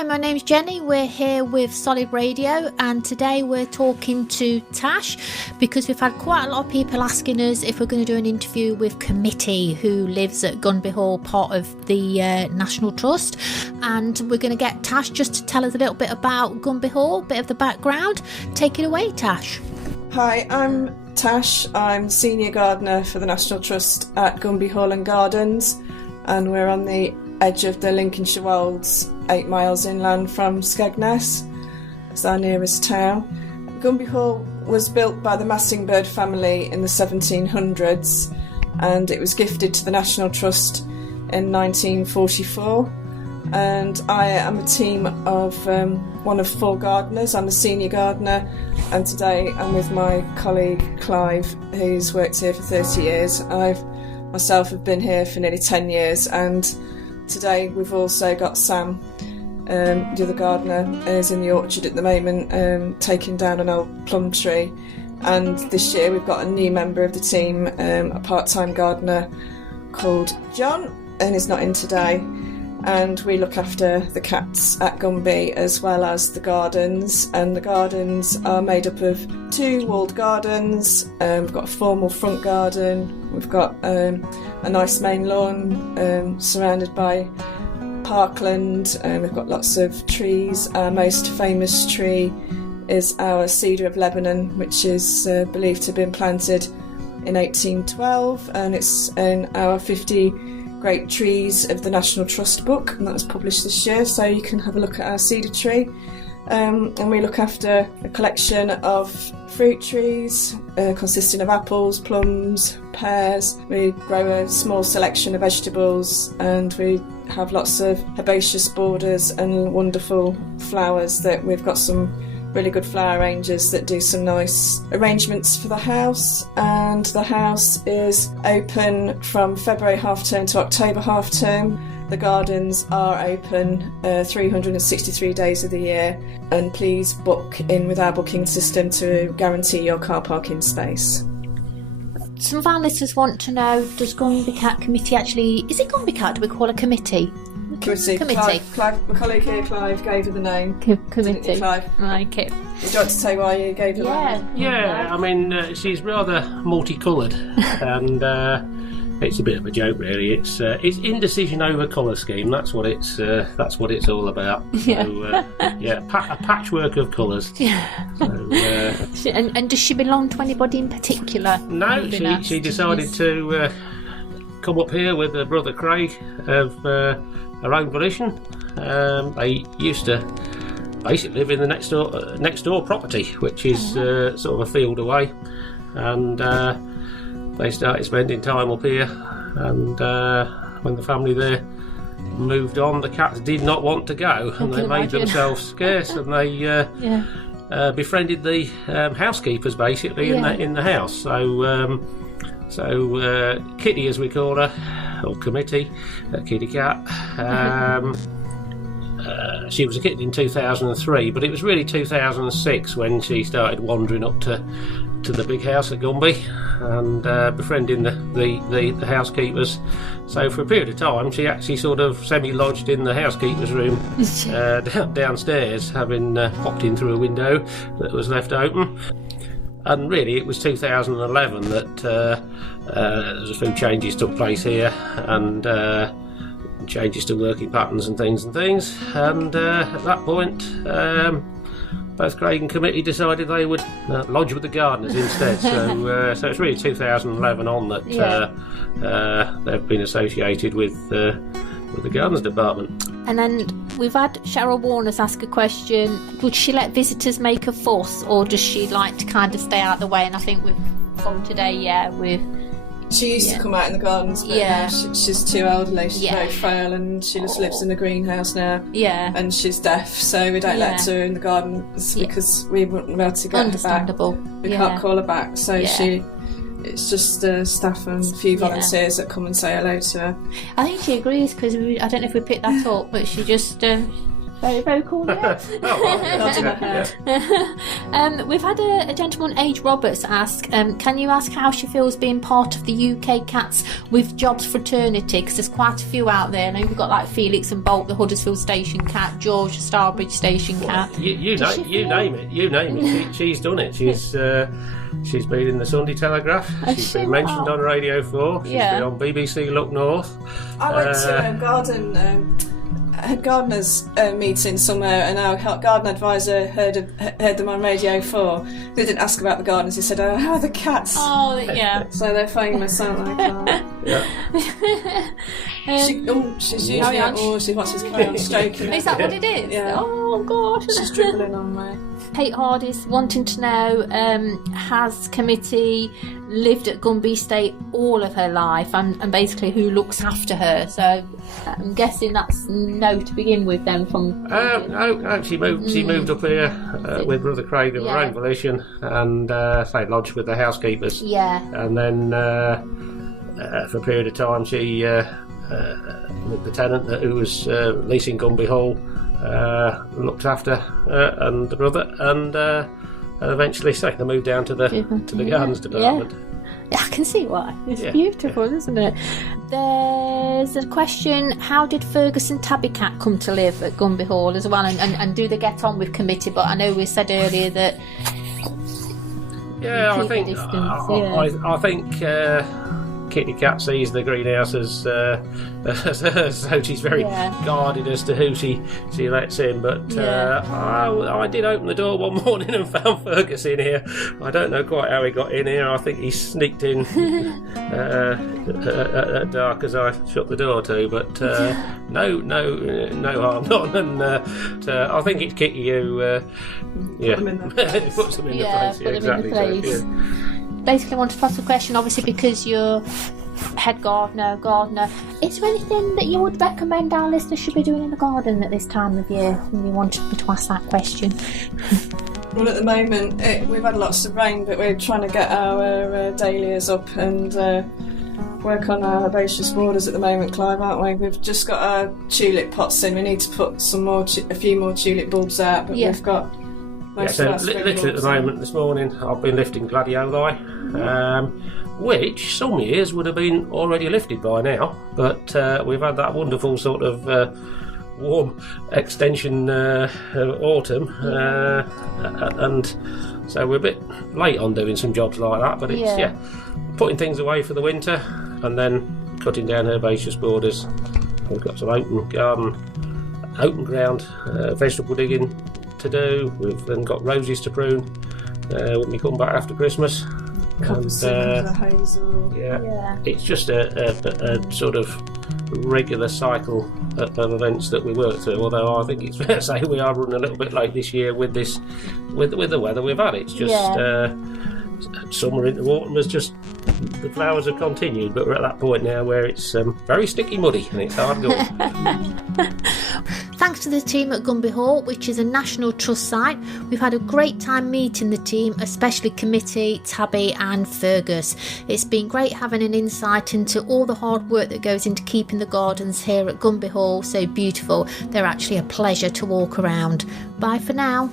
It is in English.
Hi, my name's Jenny. We're here with Solid Radio, and today we're talking to Tash because we've had quite a lot of people asking us if we're going to do an interview with Committee, who lives at Gunby Hall, part of the National Trust, and we're going to get Tash just to tell us a little bit about Gunby Hall, a bit of the background. Take it away, Tash. Hi, I'm Tash. I'm Senior Gardener for the National Trust at Gunby Hall and Gardens, and we're on the edge of the Lincolnshire Wolds, 8 miles inland from Skegness. It's our nearest town. Gunby Hall was built by the Massingbird family in the 1700s, and it was gifted to the National Trust in 1944. And I am a team of one of 4 gardeners. I'm the senior gardener, and today I'm with my colleague Clive, who's worked here for 30 years. I myself have been here for nearly 10 years, and today we've also got Sam, the other gardener, is in the orchard at the moment, taking down an old plum tree. And this year we've got a new member of the team, a part-time gardener called John, and he's not in today. And we look after the cats at Gunby as well as the gardens, and the gardens are made up of 2 walled gardens. We've got a formal front garden, we've got a nice main lawn surrounded by parkland, we've got lots of trees. Our most famous tree is our cedar of Lebanon, which is believed to have been planted in 1812, and it's in our 50 Great Trees of the National Trust book, and that was published this year, so you can have a look at our cedar tree. And we look after a collection of fruit trees consisting of apples, plums, pears. We grow a small selection of vegetables, and we have lots of herbaceous borders and wonderful flowers. That we've got some really good flower ranges that do some nice arrangements for the house. And the house is open from February half term to October half term. The gardens are open 363 days of the year, and please book in with our booking system to guarantee your car parking space. Some of our listeners want to know, does Gunby Cat Committee actually, is it Gunby Cat? Do we call it a committee? Committee. Clive, my colleague here, Clive, gave her the name. Committee. Clive. Like it. Would you like to say why you gave her that? Yeah, I mean, she's rather multicoloured, and it's a bit of a joke, really. It's indecision over colour scheme. That's what it's all about. Yeah. So, a patchwork of colours. Yeah. So, and does she belong to anybody in particular? No, she decided to come up here with her brother Craig of her own volition. They used to basically live in the next door property, which is sort of a field away, and they started spending time up here. And when the family there moved on, the cats did not want to go, and they made themselves scarce, and they befriended the housekeepers basically in the house. So Kitty, as we call her, or Committee, Kitty Cat, she was a kitten in 2003, but it was really 2006 when she started wandering up to the big house at Gunby and befriending the housekeepers. So for a period of time she actually sort of semi-lodged in the housekeeper's room downstairs, having popped in through a window that was left open. And really it was 2011 that there was a few changes took place here, and changes to working patterns and things. And at that point, both Craig and Committee decided they would lodge with the gardeners instead. So it's really 2011 on that they've been associated with the Gardens Department. And then we've had Cheryl Warner's ask a question: would she let visitors make a fuss, or does she like to kind of stay out of the way? And I think from today, she used to come out in the gardens, but now she's too elderly. She's very frail, and she just lives in the greenhouse now. Yeah, and she's deaf, so we don't let her in the gardens because we wouldn't be able to get her back. We can't call her back, so it's just staff and a few volunteers that come and say hello to her. I think she agrees, because I don't know if we picked that up, but she just Very vocal there. Nodding her head. We've had a gentleman, Age Roberts, ask, can you ask how she feels being part of the UK Cats with Jobs fraternity? Because there's quite a few out there. I know we've got like Felix and Bolt, the Huddersfield Station cat, George, the Starbridge Station cat. You name it. She's done it. She's been in the Sunday Telegraph. She's been mentioned on Radio 4. She's been on BBC Look North. I went to a head gardeners meeting somewhere, and our garden advisor heard them on Radio 4. They didn't ask about the gardeners. He said, "Oh, how are the cats?" Oh, yeah. So they're famous, aren't they? Yeah. She's usually she wants to carry on stroking. Is that what it is? Yeah. Oh gosh. She's dribbling on me. Kate Hardy's wanting to know, has committee lived at Gunby Estate all of her life, and basically who looks after her? So I'm guessing that's no to begin with then from... No, she moved up here with Brother Craig of her own volition, and lodged with the housekeepers. Yeah. And then for a period of time she, the tenant who was leasing Gunby Hall, looked after her and the brother, and eventually they moved down to the gardens department. Yeah, I can see why. It's beautiful, isn't it? There's a question: how did Fergus and Tabby cat come to live at Gunby Hall as well, and do they get on with committee? But I know we said earlier that I think Kitty Cat sees the greenhouse as Sooty's very guarded as to who she lets in, but I did open the door one morning and found Fergus in here. I don't know quite how he got in here. I think he sneaked in at dark as I shut the door too, but no harm done, and I think it's Kitty who puts them in the place. Basically, I want to ask a question, obviously, because you're head gardener. Is there anything that you would recommend our listeners should be doing in the garden at this time of year? And you wanted me to ask that question. Well, at the moment, we've had lots of rain, but we're trying to get our dahlias up and work on our herbaceous borders at the moment, Clive, aren't we? We've just got our tulip pots in. We need to put a few more tulip bulbs out, but we've got... literally at the moment this morning I've been lifting gladioli, which some years would have been already lifted by now, but we've had that wonderful sort of warm extension autumn, and so we're a bit late on doing some jobs like that, but it's putting things away for the winter and then cutting down herbaceous borders. We've got some open ground vegetable digging to do. We've then got roses to prune when we come back after Christmas. The hazel. It's just a sort of regular cycle of events that we work through, although I think it's fair to say we are running a little bit late this year with the weather we've had. It's just summer into autumn has just, the flowers have continued, but we're at that point now where it's very sticky muddy and it's hard going. Thanks to the team at Gunby Hall, which is a National Trust site. We've had a great time meeting the team, especially committee, Tabby and Fergus. It's been great having an insight into all the hard work that goes into keeping the gardens here at Gunby Hall so beautiful. They're actually a pleasure to walk around. Bye for now.